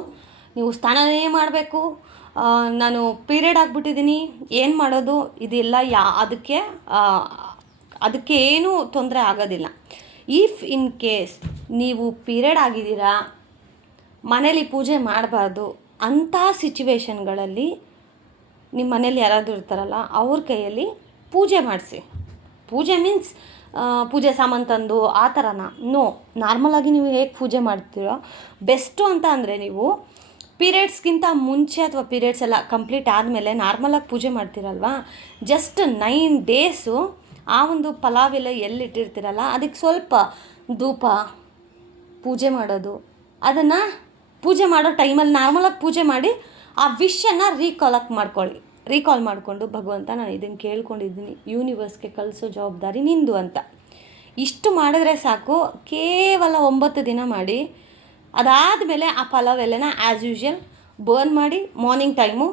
ನೀವು ಸ್ನಾನನೇ ಮಾಡಬೇಕು. ನಾನು ಪೀರಿಯಡ್ ಆಗಿಬಿಟ್ಟಿದ್ದೀನಿ, ಏನು ಮಾಡೋದು, ಇದೆಲ್ಲ ಅದಕ್ಕೆ ಏನೂ ತೊಂದರೆ ಆಗೋದಿಲ್ಲ. ಇಫ್ ಇನ್ ಕೇಸ್ ನೀವು ಪೀರಿಯಡ್ ಆಗಿದ್ದೀರಾ, ಮನೇಲಿ ಪೂಜೆ ಮಾಡಬಾರ್ದು ಅಂಥ ಸಿಚುವೇಶನ್ಗಳಲ್ಲಿ ನಿಮ್ಮ ಮನೇಲಿ ಯಾರಾದರೂ ಇರ್ತಾರಲ್ಲ ಅವ್ರ ಕೈಯಲ್ಲಿ ಪೂಜೆ ಮಾಡಿಸಿ. ಪೂಜೆ ಮೀನ್ಸ್ ಪೂಜೆ ಸಾಮಾನು ತಂದು ಆ ಥರನ ನೋ, ನಾರ್ಮಲಾಗಿ ನೀವು ಹೇಗೆ ಪೂಜೆ ಮಾಡ್ತೀರೋ ಬೆಸ್ಟು ಅಂತ ಅಂದರೆ ನೀವು ಪೀರಿಯಡ್ಸ್ಗಿಂತ ಮುಂಚೆ ಅಥವಾ ಪೀರಿಯಡ್ಸ್ ಎಲ್ಲ ಕಂಪ್ಲೀಟ್ ಆದಮೇಲೆ ನಾರ್ಮಲಾಗಿ ಪೂಜೆ ಮಾಡ್ತೀರಲ್ವ, ಜಸ್ಟ್ 9 ಡೇಸು ಆ ಒಂದು ಪಲಾವ್ ಎಲ್ಲ ಎಲ್ಲಿಟ್ಟಿರ್ತೀರಲ್ಲ ಅದಕ್ಕೆ ಸ್ವಲ್ಪ ಧೂಪ ಪೂಜೆ ಮಾಡೋದು, ಅದನ್ನು ಪೂಜೆ ಮಾಡೋ ಟೈಮಲ್ಲಿ ನಾರ್ಮಲಾಗಿ ಪೂಜೆ ಮಾಡಿ ಆ ವಿಷನ್ನು ರೀಕಾಲ್ ಮಾಡಿಕೊಂಡು, ಭಗವಂತ ನಾನು ಇದನ್ನು ಕೇಳ್ಕೊಂಡಿದ್ದೀನಿ, ಯೂನಿವರ್ಸ್ಗೆ ಕಳಿಸೋ ಜವಾಬ್ದಾರಿ ನಿಂದು ಅಂತ. ಇಷ್ಟು ಮಾಡಿದ್ರೆ ಸಾಕು. ಕೇವಲ 9 ದಿನ ಮಾಡಿ, ಅದಾದಮೇಲೆ ಆ ಪಲಾವ್ ಎಲೆನ ಆ್ಯಸ್ ಯೂಶ್ವಲ್ ಬರ್ನ್ ಮಾಡಿ ಮಾರ್ನಿಂಗ್ ಟೈಮು,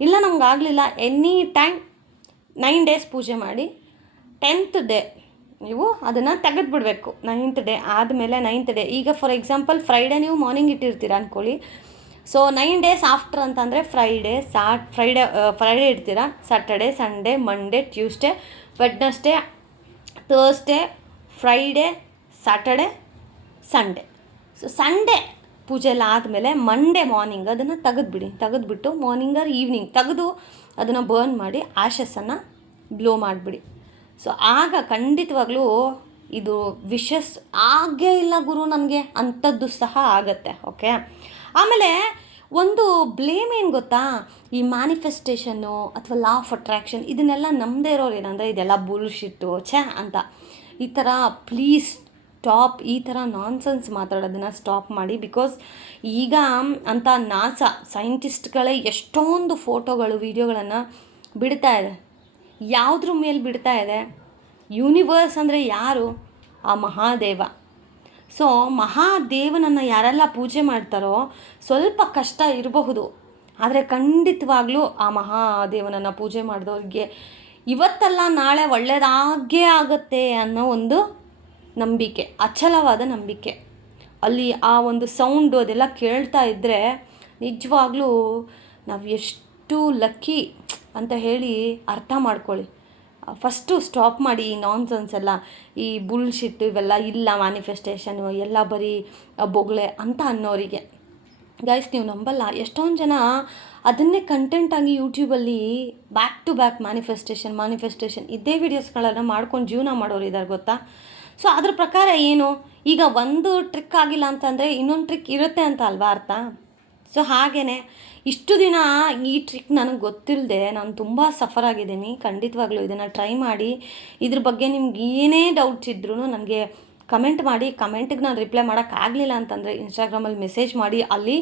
ಇಲ್ಲ ನಮಗಾಗಲಿಲ್ಲ ಎನಿ ಟೈಮ್ 9 ಡೇಸ್ ಪೂಜೆ ಮಾಡಿ 10th ಡೇ ನೀವು ಅದನ್ನು ತೆಗೆದುಬಿಡಬೇಕು. 9th ಡೇ ಆದಮೇಲೆ 9th ಡೇ, ಈಗ ಫಾರ್ ಎಕ್ಸಾಂಪಲ್ ಫ್ರೈಡೇ ನೀವು ಮಾರ್ನಿಂಗ್ ಇಟ್ಟಿರ್ತೀರ ಅಂದ್ಕೊಳ್ಳಿ. ಸೊ 9 ಡೇಸ್ ಆಫ್ಟರ್ ಅಂತಂದರೆ ಫ್ರೈಡೇ ಇಡ್ತೀರಾ, Saturday, Sunday, Monday, Tuesday, Wednesday, Thursday, Friday, Saturday, Sunday. So Sunday ಪೂಜೆ ಎಲ್ಲ ಆದಮೇಲೆ ಮಂಡೇ ಮಾರ್ನಿಂಗ್ ಅದನ್ನು ತೆಗೆದುಬಿಟ್ಟು ಮಾರ್ನಿಂಗ್ ಆರ್ ಈವ್ನಿಂಗ್ ತೆಗೆದು ಅದನ್ನು ಬರ್ನ್ ಮಾಡಿ ಆ್ಯಶಸ್ಸನ್ನು ಬ್ಲೋ ಮಾಡಿಬಿಡಿ. ಸೊ ಆಗ ಖಂಡಿತವಾಗ್ಲೂ ಇದು ವಿಶಸ್ ಆಗೇ ಇಲ್ಲ ಗುರು ನನಗೆ ಅಂಥದ್ದು ಸಹ ಆಗತ್ತೆ. ಓಕೆ, ಆಮೇಲೆ ಒಂದು ಬ್ಲೇಮ್ ಏನು ಗೊತ್ತಾ, ಈ ಮ್ಯಾನಿಫೆಸ್ಟೇಷನ್ನು ಅಥವಾ ಲಾ ಆಫ್ ಅಟ್ರ್ಯಾಕ್ಷನ್ ಇದನ್ನೆಲ್ಲ ನಮ್ಮದೇ ಇರೋರು ಏನಂದರೆ ಇದೆಲ್ಲ ಬುಲ್ಶಿಟ್ಟು ಅಂತ ಈ ಥರ. ಪ್ಲೀಸ್ ಸ್ಟಾಪ್, ಈ ಥರ ನಾನ್ಸೆನ್ಸ್ ಮಾತಾಡೋದನ್ನು ಸ್ಟಾಪ್ ಮಾಡಿ. ಬಿಕಾಸ್ ಈಗ ಅಂಥ ನಾಸಾ ಸೈಂಟಿಸ್ಟ್ಗಳೇ ಎಷ್ಟೊಂದು ಫೋಟೋಗಳು ವಿಡಿಯೋಗಳನ್ನು ಬಿಡ್ತಾ ಇದೆ. ಯಾವುದ್ರ ಮೇಲೆ ಬಿಡ್ತಾ ಇದೆ? ಯೂನಿವರ್ಸ್ ಅಂದರೆ ಯಾರು? ಆ ಮಹಾದೇವ. ಸೊ ಮಹಾದೇವನನ್ನು ಯಾರೆಲ್ಲ ಪೂಜೆ ಮಾಡ್ತಾರೋ ಸ್ವಲ್ಪ ಕಷ್ಟ ಇರಬಹುದು, ಆದರೆ ಖಂಡಿತವಾಗ್ಲೂ ಆ ಮಹಾದೇವನನ್ನು ಪೂಜೆ ಮಾಡಿದವ್ರಿಗೆ ಇವತ್ತಲ್ಲ ನಾಳೆ ಒಳ್ಳೆಯದಾಗೇ ಆಗುತ್ತೆ ಅನ್ನೋ ಒಂದು ನಂಬಿಕೆ, ಅಚಲವಾದ ನಂಬಿಕೆ. ಅಲ್ಲಿ ಆ ಒಂದು ಸೌಂಡು ಅದೆಲ್ಲ ಕೇಳ್ತಾ ಇದ್ದರೆ ನಿಜವಾಗ್ಲೂ ನಾವು ಎಷ್ಟು ಲಕ್ಕಿ ಅಂತ ಹೇಳಿ ಅರ್ಥ ಮಾಡ್ಕೊಳ್ಳಿ. ಫಸ್ಟು ಸ್ಟಾಪ್ ಮಾಡಿ ಈ ನಾನ್ಸೆನ್ಸ್ ಎಲ್ಲ, ಈ ಬುಲ್ಶಿಟ್ಟು ಇವೆಲ್ಲ ಇಲ್ಲ, ಮ್ಯಾನಿಫೆಸ್ಟೇಷನು ಎಲ್ಲ ಬರೀ ಬೊಗಳೆ ಅಂತ ಅನ್ನೋರಿಗೆ. ಗೈಸ್ ನೀವು ನಂಬಲ್ಲ, ಎಷ್ಟೊಂದು ಜನ ಅದನ್ನೇ ಕಂಟೆಂಟಾಗಿ ಯೂಟ್ಯೂಬಲ್ಲಿ ಬ್ಯಾಕ್ ಟು ಬ್ಯಾಕ್ ಮ್ಯಾನಿಫೆಸ್ಟೇಷನ್ ಇದೇ ವೀಡಿಯೋಸ್ಗಳನ್ನು ಮಾಡ್ಕೊಂಡು ಜೀವನ ಮಾಡೋರು ಇದ್ದಾರೆ ಗೊತ್ತಾ. ಸೊ ಅದ್ರ ಪ್ರಕಾರ ಏನು, ಈಗ ಒಂದು ಟ್ರಿಕ್ ಆಗಿಲ್ಲ ಅಂತಂದರೆ ಇನ್ನೊಂದು ಟ್ರಿಕ್ ಇರುತ್ತೆ ಅಂತ ಅಲ್ವಾ ಅರ್ಥ. ಸೊ ಹಾಗೇ ಇಷ್ಟು ದಿನ ಈ ಟ್ರಿಕ್ ನನಗೆ ಗೊತ್ತಿಲ್ಲದೆ ನಾನು ತುಂಬ ಸಫರ್ ಆಗಿದ್ದೀನಿ. ಖಂಡಿತವಾಗ್ಲೂ ಇದನ್ನು ಟ್ರೈ ಮಾಡಿ. ಇದ್ರ ಬಗ್ಗೆ ನಿಮ್ಗೆ ಏನೇ ಡೌಟ್ಸ್ ಇದ್ರೂ ನನಗೆ ಕಮೆಂಟ್ ಮಾಡಿ. ಕಮೆಂಟಿಗೆ ನಾನು ರಿಪ್ಲೈ ಮಾಡೋಕ್ಕಾಗಲಿಲ್ಲ ಅಂತಂದರೆ ಇನ್ಸ್ಟಾಗ್ರಾಮಲ್ಲಿ ಮೆಸೇಜ್ ಮಾಡಿ, ಅಲ್ಲಿ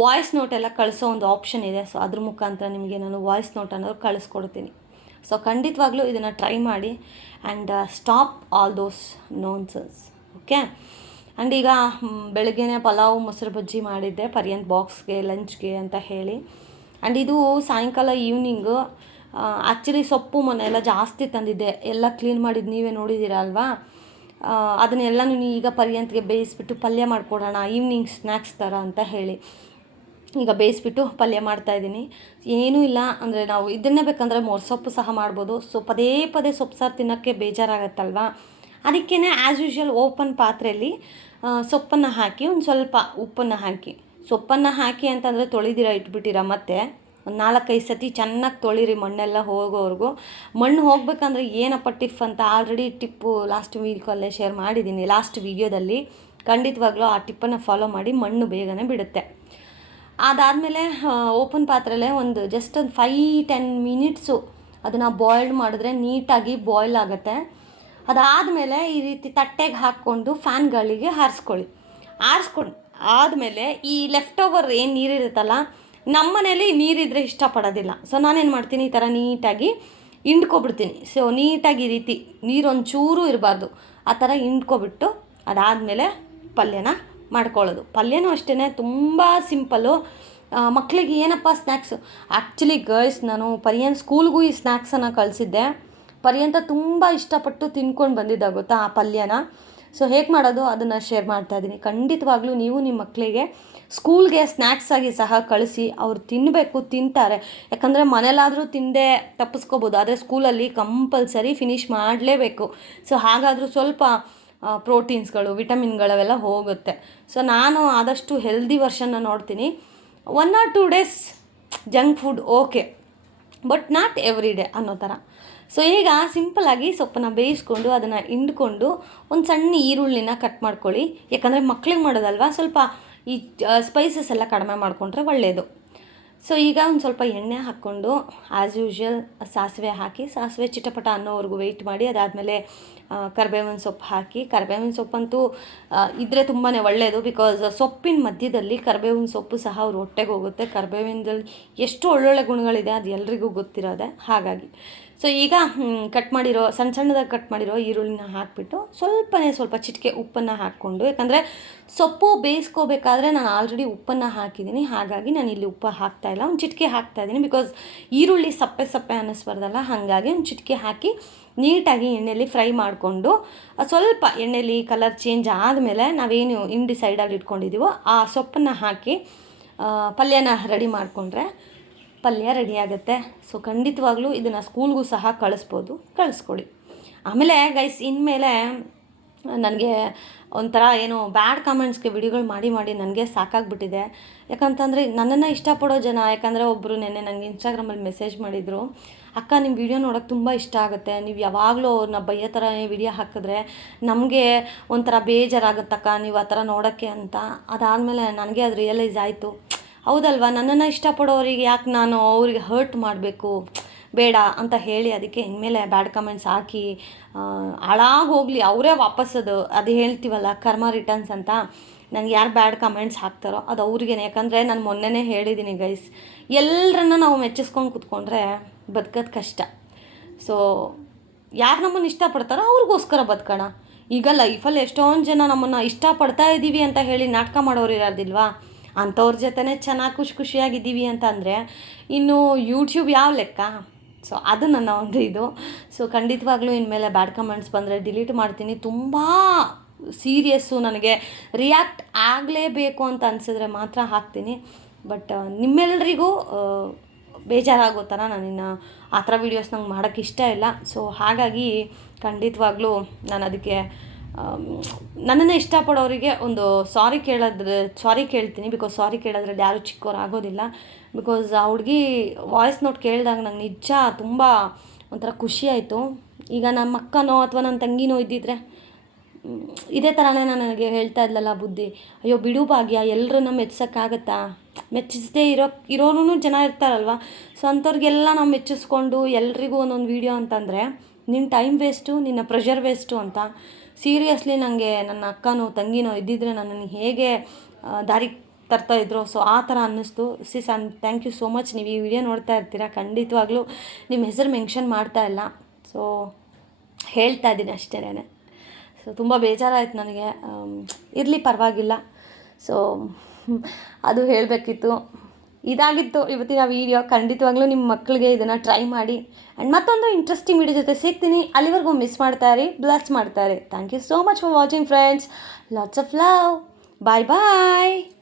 ವಾಯ್ಸ್ ನೋಟ್ ಎಲ್ಲ ಕಳಿಸೋ ಒಂದು ಆಪ್ಷನ್ ಇದೆ. ಸೊ ಅದ್ರ ಮುಖಾಂತರ ನಿಮಗೆ ನಾನು ವಾಯ್ಸ್ ನೋಟ್ ಅನ್ನೋದು ಕಳಿಸ್ಕೊಡ್ತೀನಿ. ಸೊ ಖಂಡಿತವಾಗ್ಲೂ ಇದನ್ನು ಟ್ರೈ ಮಾಡಿ and stop all those nonsense. Okay, and ಈಗ ಬೆಳಗ್ಗೆನೇ ಪಲಾವ್ ಮೊಸರು ಬಜ್ಜಿ ಮಾಡಿದ್ದೆ ಪರ್ಯಂತ್ ಬಾಕ್ಸ್ಗೆ ಲಂಚ್ಗೆ ಅಂತ ಹೇಳಿ. ಆ್ಯಂಡ್ ಇದು ಸಾಯಂಕಾಲ ಈವ್ನಿಂಗು. ಆ್ಯಕ್ಚುಲಿ ಸೊಪ್ಪು ಮೊನ್ನೆ ಎಲ್ಲ ಜಾಸ್ತಿ ತಂದಿದ್ದೆ, ಎಲ್ಲ ಕ್ಲೀನ್ ಮಾಡಿದ್ದು ನೀವೇ ನೋಡಿದ್ದೀರ ಅಲ್ವಾ. ಅದನ್ನೆಲ್ಲನೂ ಈಗ ಪರ್ಯಂತ್ಗೆ ಬೇಯಿಸ್ಬಿಟ್ಟು ಪಲ್ಯ ಮಾಡಿಕೊಡೋಣ ಈವ್ನಿಂಗ್ ಸ್ನ್ಯಾಕ್ಸ್ ಥರ ಅಂತ ಹೇಳಿ ಈಗ ಬೇಯಿಸ್ಬಿಟ್ಟು ಪಲ್ಯ ಮಾಡ್ತಾಯಿದ್ದೀನಿ. ಏನೂ ಇಲ್ಲ ಅಂದರೆ ನಾವು ಇದನ್ನೇ ಬೇಕಂದರೆ ಮೊಸೊಪ್ಪು ಸಹ ಮಾಡ್ಬೋದು. ಸೊ ಪದೇ ಪದೇ ಸೊಪ್ಪು ಸಾರು ತಿನ್ನೋಕ್ಕೆ ಬೇಜಾರಾಗತ್ತಲ್ವ, ಅದಕ್ಕೇ ಆ್ಯಸ್ ಯೂಶ್ವಲ್ ಓಪನ್ ಪಾತ್ರೆಯಲ್ಲಿ ಸೊಪ್ಪನ್ನು ಹಾಕಿ ಒಂದು ಸ್ವಲ್ಪ ಉಪ್ಪನ್ನು ಹಾಕಿ, ಸೊಪ್ಪನ್ನು ಹಾಕಿ ಅಂತಂದರೆ ತೊಳೆದಿರ ಇಟ್ಬಿಟ್ಟಿರ ಮತ್ತೆ ಒಂದು 4-5 ಸತಿ ಚೆನ್ನಾಗಿ ತೊಳಿರಿ ಮಣ್ಣೆಲ್ಲ ಹೋಗೋವರೆಗೂ. ಮಣ್ಣು ಹೋಗ್ಬೇಕಂದ್ರೆ ಏನಪ್ಪ ಟಿಪ್ ಅಂತ ಆಲ್ರೆಡಿ ಟಿಪ್ಪು ಲಾಸ್ಟ್ ವೀಕಲ್ಲೇ ಶೇರ್ ಮಾಡಿದ್ದೀನಿ, ಲಾಸ್ಟ್ ವೀಡಿಯೋದಲ್ಲಿ. ಖಂಡಿತವಾಗ್ಲೂ ಆ ಟಿಪ್ಪನ್ನು ಫಾಲೋ ಮಾಡಿ, ಮಣ್ಣು ಬೇಗನೆ ಬಿಡುತ್ತೆ. ಅದಾದಮೇಲೆ ಓಪನ್ ಪಾತ್ರೆಯಲ್ಲೇ ಒಂದು ಜಸ್ಟ್ ಒಂದು 5-10 ಮಿನಿಟ್ಸು ಅದನ್ನು ಬಾಯ್ಲ್ಡ್ ಮಾಡಿದ್ರೆ ನೀಟಾಗಿ ಬಾಯ್ಲ್ ಆಗುತ್ತೆ. ಅದಾದಮೇಲೆ ಈ ರೀತಿ ತಟ್ಟೆಗೆ ಹಾಕ್ಕೊಂಡು ಫ್ಯಾನ್ ಗಾಳಿಗೆ ಆರಿಸ್ಕೊಂಡು ಆದಮೇಲೆ ಈ ಲೆಫ್ಟ್ ಓವರ್ ಏನು ನೀರಿರುತ್ತಲ್ಲ, ನಮ್ಮ ಮನೇಲಿ ನೀರಿದ್ರೆ ಇಷ್ಟಪಡೋದಿಲ್ಲ. ಸೊ ನಾನೇನು ಮಾಡ್ತೀನಿ, ಈ ಥರ ನೀಟಾಗಿ ಹಿಂಡ್ಕೊಬಿಡ್ತೀನಿ. ಸೊ ನೀಟಾಗಿ ಈ ರೀತಿ ನೀರೊಂಚೂರು ಇರಬಾರ್ದು, ಆ ಥರ ಹಿಂಡ್ಕೊಬಿಟ್ಟು ಅದಾದಮೇಲೆ ಪಲ್ಯನ ಮಾಡ್ಕೊಳ್ಳೋದು. ಪಲ್ಯನೂ ಅಷ್ಟೇ ತುಂಬ ಸಿಂಪಲ್ಲು. ಮಕ್ಕಳಿಗೆ ಏನಪ್ಪ ಸ್ನ್ಯಾಕ್ಸು, ಆ್ಯಕ್ಚುಲಿ ಗರ್ಲ್ಸ್ ನಾನು ಪರ್ಯಂತ್ ಸ್ಕೂಲ್ಗೂ ಈ ಸ್ನ್ಯಾಕ್ಸನ್ನು ಕಳಿಸಿದ್ದೆ. ಪರ್ಯಂತ ತುಂಬ ಇಷ್ಟಪಟ್ಟು ತಿನ್ಕೊಂಡು ಬಂದಿದ್ದ ಗೊತ್ತಾ ಆ ಪಲ್ಯನ. ಸೊ ಹೇಗೆ ಮಾಡೋದು ಅದನ್ನು ಶೇರ್ ಮಾಡ್ತಾಯಿದ್ದೀನಿ. ಖಂಡಿತವಾಗ್ಲೂ ನೀವು ನಿಮ್ಮ ಮಕ್ಕಳಿಗೆ ಸ್ಕೂಲ್ಗೆ ಸ್ನ್ಯಾಕ್ಸಾಗಿ ಸಹ ಕಳಿಸಿ, ಅವ್ರು ತಿನ್ನಬೇಕು, ತಿಂತಾರೆ. ಯಾಕಂದರೆ ಮನೇಲಾದರೂ ತಿಂದೇ ತಪ್ಪಿಸ್ಕೋಬೋದು, ಆದರೆ ಸ್ಕೂಲಲ್ಲಿ ಕಂಪಲ್ಸರಿ ಫಿನಿಷ್ ಮಾಡಲೇಬೇಕು. ಸೊ ಹಾಗಾದರೂ ಸ್ವಲ್ಪ ಪ್ರೋಟೀನ್ಸ್ಗಳು, ವಿಟಮಿನ್ಗಳವೆಲ್ಲ ಹೋಗುತ್ತೆ. ಸೊ ನಾನು ಆದಷ್ಟು ಹೆಲ್ದಿ ವರ್ಷನ್ನ ನೋಡ್ತೀನಿ. 1 or 2 days junk food okay, but not every day ಅನ್ನೋ ಥರ. ಸೊ ಈಗ ಸಿಂಪಲ್ಲಾಗಿ ಸೊಪ್ಪನ್ನು ಬೇಯಿಸ್ಕೊಂಡು ಅದನ್ನು ಹಿಂಡ್ಕೊಂಡು ಒಂದು ಸಣ್ಣ ಈರುಳ್ಳಿನ ಕಟ್ ಮಾಡ್ಕೊಳ್ಳಿ. ಯಾಕಂದರೆ ಮಕ್ಳಿಗೆ ಮಾಡೋದಲ್ವ, ಸ್ವಲ್ಪ ಈ ಸ್ಪೈಸಸ್ ಎಲ್ಲ ಕಡಿಮೆ ಮಾಡಿಕೊಂಡ್ರೆ ಒಳ್ಳೆಯದು. ಸೊ ಈಗ ಒಂದು ಸ್ವಲ್ಪ ಎಣ್ಣೆ ಹಾಕ್ಕೊಂಡು ಆ್ಯಸ್ ಯೂಶ್ವಲ್ ಸಾಸಿವೆ ಹಾಕಿ, ಸಾಸಿವೆ ಚಿಟಪಟ ಅನ್ನೋವರೆಗೂ ವೆಯ್ಟ್ ಮಾಡಿ. ಅದಾದಮೇಲೆ ಕರಿಬೇವಿನ ಸೊಪ್ಪು ಹಾಕಿ. ಕರಿಬೇವಿನ ಸೊಪ್ಪಂತೂ ಇದ್ದರೆ ತುಂಬಾ ಒಳ್ಳೆಯದು, ಬಿಕಾಸ್ ಸೊಪ್ಪಿನ ಮಧ್ಯದಲ್ಲಿ ಕರಿಬೇವಿನ ಸೊಪ್ಪು ಸಹ ಅವ್ರ ಹೊಟ್ಟೆಗೆ ಹೋಗುತ್ತೆ. ಕರಿಬೇವಿನದಲ್ಲಿ ಎಷ್ಟು ಒಳ್ಳೊಳ್ಳೆ ಗುಣಗಳಿದೆ ಅದು ಎಲ್ರಿಗೂ ಗೊತ್ತಿರೋದೆ. ಹಾಗಾಗಿ ಸೊ ಈಗ ಸಣ್ಣದಾಗಿ ಕಟ್ ಮಾಡಿರೋ ಈರುಳ್ಳಿನ ಹಾಕಿಬಿಟ್ಟು ಸ್ವಲ್ಪ ಚಿಟಿಕೆ ಉಪ್ಪನ್ನು ಹಾಕ್ಕೊಂಡು, ಯಾಕಂದರೆ ಸೊಪ್ಪು ಬೇಯಿಸ್ಕೋಬೇಕಾದ್ರೆ ನಾನು ಆಲ್ರೆಡಿ ಉಪ್ಪನ್ನು ಹಾಕಿದ್ದೀನಿ, ಹಾಗಾಗಿ ನಾನು ಇಲ್ಲಿ ಉಪ್ಪು ಹಾಕ್ತಾಯಿಲ್ಲ, ಒಂದು ಚಿಟಿಕೆ ಹಾಕ್ತಾಯಿದ್ದೀನಿ. ಬಿಕಾಸ್ ಈರುಳ್ಳಿ ಸಪ್ಪೆ ಅನ್ನಿಸ್ಬಾರ್ದಲ್ಲ, ಹಾಗಾಗಿ ಒಂದು ಚಿಟಿಕೆ ಹಾಕಿ ನೀಟಾಗಿ ಎಣ್ಣೆಯಲ್ಲಿ ಫ್ರೈ ಮಾಡಿಕೊಂಡು, ಸ್ವಲ್ಪ ಎಣ್ಣೆಯಲ್ಲಿ ಕಲರ್ ಚೇಂಜ್ ಆದಮೇಲೆ ನಾವೇನು ಹಿಂಡಿ ಸೈಡಲ್ಲಿ ಇಟ್ಕೊಂಡಿದ್ದೀವೋ ಆ ಸೊಪ್ಪನ್ನು ಹಾಕಿ ಪಲ್ಯನ ರೆಡಿ ಮಾಡಿಕೊಂಡ್ರೆ ಪಲ್ಯ ರೆಡಿ ಆಗುತ್ತೆ. ಸೊ ಖಂಡಿತವಾಗ್ಲೂ ಇದನ್ನು ಸ್ಕೂಲ್ಗೂ ಸಹ ಕಳಿಸ್ಕೊಡಿ. ಆಮೇಲೆ ಗೈಸ್, ಇನ್ಮೇಲೆ ನನಗೆ ಒಂಥರ ಏನು ಬ್ಯಾಡ್ ಕಾಮೆಂಟ್ಸ್ಗೆ ವಿಡಿಯೋಗಳು ಮಾಡಿ ನನಗೆ ಸಾಕಾಗ್ಬಿಟ್ಟಿದೆ. ಯಾಕಂತಂದರೆ ನನ್ನನ್ನು ಇಷ್ಟಪಡೋ ಜನ, ಯಾಕಂದರೆ ಒಬ್ಬರು ನೆನ್ನೆ ನನಗೆ ಇನ್ಸ್ಟಾಗ್ರಾಮಲ್ಲಿ ಮೆಸೇಜ್ ಮಾಡಿದರು, ಅಕ್ಕ ನಿಮ್ಮ ವಿಡಿಯೋ ನೋಡೋಕ್ಕೆ ತುಂಬ ಇಷ್ಟ ಆಗುತ್ತೆ, ನೀವು ಯಾವಾಗಲೂ ಅವ್ರನ್ನ ಬೈಯೋ ಥರ ವಿಡಿಯೋ ಹಾಕಿದ್ರೆ ನಮಗೆ ಒಂಥರ ಬೇಜಾರಾಗುತ್ತಕ್ಕ ನೀವು ಆ ಥರ ನೋಡೋಕ್ಕೆ ಅಂತ. ಅದಾದಮೇಲೆ ನನಗೆ ಅದು ರಿಯಲೈಸ್ ಆಯಿತು, ಹೌದಲ್ವ, ನನ್ನನ್ನು ಇಷ್ಟಪಡೋರಿಗೆ ಯಾಕೆ ನಾನು ಅವ್ರಿಗೆ ಹರ್ಟ್ ಮಾಡಬೇಕು, ಬೇಡ ಅಂತ ಹೇಳಿ ಅದಕ್ಕೆ ಇನ್ಮೇಲೆ ಬ್ಯಾಡ್ ಕಮೆಂಟ್ಸ್ ಹಾಕಿ ಹಾಳಾಗಿ ಹೋಗಲಿ, ಅವರೇ ವಾಪಸ್ ಅದು ಹೇಳ್ತೀವಲ್ಲ ಕರ್ಮ ರಿಟರ್ನ್ಸ್ ಅಂತ. ನನಗೆ ಯಾರು ಬ್ಯಾಡ್ ಕಮೆಂಟ್ಸ್ ಹಾಕ್ತಾರೋ ಅದು ಅವ್ರಿಗೇನೆ. ಯಾಕಂದರೆ ನಾನು ಮೊನ್ನೆನೇ ಹೇಳಿದ್ದೀನಿ ಗೈಸ್, ಎಲ್ಲರನ್ನ ನಾವು ಮೆಚ್ಚಿಸ್ಕೊಂಡು ಕೂತ್ಕೊಂಡ್ರೆ ಬದುಕೋದು ಕಷ್ಟ. ಸೊ ಯಾರು ನಮ್ಮನ್ನು ಇಷ್ಟಪಡ್ತಾರೋ ಅವ್ರಿಗೋಸ್ಕರ ಬದುಕೋಣ. ಈಗ ಲೈಫಲ್ಲಿ ಎಷ್ಟೊಂದು ಜನ ನಮ್ಮನ್ನು ಇಷ್ಟಪಡ್ತಾ ಇದ್ದೀವಿ ಅಂತ ಹೇಳಿ ನಾಟಕ ಮಾಡೋರು ಇರೋದಿಲ್ವಾ, ಅಂಥವ್ರ ಜೊತೆನೇ ಚೆನ್ನಾಗಿ ಖುಷಿಯಾಗಿದ್ದೀವಿ ಅಂತ ಅಂದರೆ ಇನ್ನು ಯೂಟ್ಯೂಬ್ ಯಾವ ಲೆಕ್ಕ. ಸೊ ಅದು ನನ್ನ ಒಂದು ಇದು. ಸೊ ಖಂಡಿತವಾಗ್ಲೂ ಇನ್ಮೇಲೆ ಬ್ಯಾಡ್ ಕಮೆಂಟ್ಸ್ ಬಂದರೆ ಡಿಲೀಟ್ ಮಾಡ್ತೀನಿ. ತುಂಬ ಸೀರಿಯಸ್ಸು, ನನಗೆ ರಿಯಾಕ್ಟ್ ಆಗಲೇಬೇಕು ಅಂತ ಅನಿಸಿದ್ರೆ ಮಾತ್ರ ಹಾಕ್ತೀನಿ. ಬಟ್ ನಿಮ್ಮೆಲ್ಲರಿಗೂ ಬೇಜಾರಾಗೋ ಥರ ನಾನಿನ್ನು ಆ ಥರ ವೀಡಿಯೋಸ್ ನಂಗೆ ಮಾಡೋಕ್ಕೆ ಇಷ್ಟ ಇಲ್ಲ. ಸೊ ಹಾಗಾಗಿ ಖಂಡಿತವಾಗ್ಲೂ ನಾನು ಅದಕ್ಕೆ ನನ್ನನ್ನು ಇಷ್ಟಪಡೋರಿಗೆ ಒಂದು ಸಾರಿ ಕೇಳ್ತೀನಿ. ಬಿಕಾಸ್ ಸಾರಿ ಕೇಳೋದ್ರಲ್ಲಿ ಯಾರೂ ಚಿಕ್ಕವ್ರು ಆಗೋದಿಲ್ಲ. ಬಿಕಾಸ್ ಆ ಹುಡುಗಿ ವಾಯ್ಸ್ ನೋಟ್ ಕೇಳಿದಾಗ ನಂಗೆ ನಿಜ ತುಂಬ ಒಂಥರ ಖುಷಿಯಾಯಿತು. ಈಗ ನಮ್ಮ ಅಕ್ಕನೋ ಅಥವಾ ನನ್ನ ತಂಗಿನೋ ಇದ್ದಿದ್ರೆ ಇದೇ ಥರನೇ ನನಗೆ ಹೇಳ್ತಾ ಇದ್ಲಲ್ಲ ಬುದ್ಧಿ, ಅಯ್ಯೋ ಬಿಡು ಭಾಗ್ಯ, ಎಲ್ಲರನ್ನ ಮೆಚ್ಸೋಕ್ಕಾಗತ್ತಾ, ಮೆಚ್ಚಿಸದೇ ಇರೋನು ಜನ ಇರ್ತಾರಲ್ವ. ಸೊ ಅಂಥವ್ರಿಗೆಲ್ಲ ನಾವು ಮೆಚ್ಚಿಸ್ಕೊಂಡು ಎಲ್ರಿಗೂ ಒಂದೊಂದು ವೀಡಿಯೋ ಅಂತಂದರೆ ನಿನ್ನ ಟೈಮ್ ವೇಸ್ಟು, ನಿನ್ನ ಪ್ರೆಷರ್ ವೇಸ್ಟು ಅಂತ. ಸೀರಿಯಸ್ಲಿ ನನಗೆ ನನ್ನ ಅಕ್ಕನೋ ತಂಗಿನೋ ಇದ್ದಿದ್ದರೆ ನನ್ನನ್ನು ಹೇಗೆ ದಾರಿಗೆ ತರ್ತಾಯಿದ್ರು. ಸೊ ಆ ಥರ ಅನ್ನಿಸ್ತು. Thank you so much. ನೀವು ಈ ವಿಡಿಯೋ ನೋಡ್ತಾ ಇರ್ತೀರಾ, ಖಂಡಿತವಾಗ್ಲೂ ನಿಮ್ಮ ಹೆಸರು ಮೆನ್ಷನ್ ಮಾಡ್ತಾ ಇಲ್ಲ. ಸೊ ಹೇಳ್ತಾ ಇದ್ದೀನಿ ಅಷ್ಟೇನೆ. ಸೊ ತುಂಬ ಬೇಜಾರಾಯಿತು ನನಗೆ. ಇರಲಿ, ಪರವಾಗಿಲ್ಲ. ಸೊ ಅದು ಹೇಳಬೇಕಿತ್ತು. ಇದಾಗಿತ್ತು ಇವತ್ತಿನ ವೀಡಿಯೋ. ಖಂಡಿತವಾಗ್ಲೂ ನಿಮ್ಮ ಮಕ್ಕಳಿಗೆ ಇದನ್ನು ಟ್ರೈ ಮಾಡಿ. ಆ್ಯಂಡ್ ಮತ್ತೊಂದು ಇಂಟ್ರೆಸ್ಟಿಂಗ್ ವೀಡಿಯೋ ಜೊತೆ ಸಿಗ್ತೀನಿ. ಅಲ್ಲಿವರೆಗೂ ಮಿಸ್ ಮಾಡ್ತಾರೆ, ಬ್ಲಸ್ ಮಾಡ್ತಾರೆ. Thank you so much for watching friends. Lots of love. Bye bye.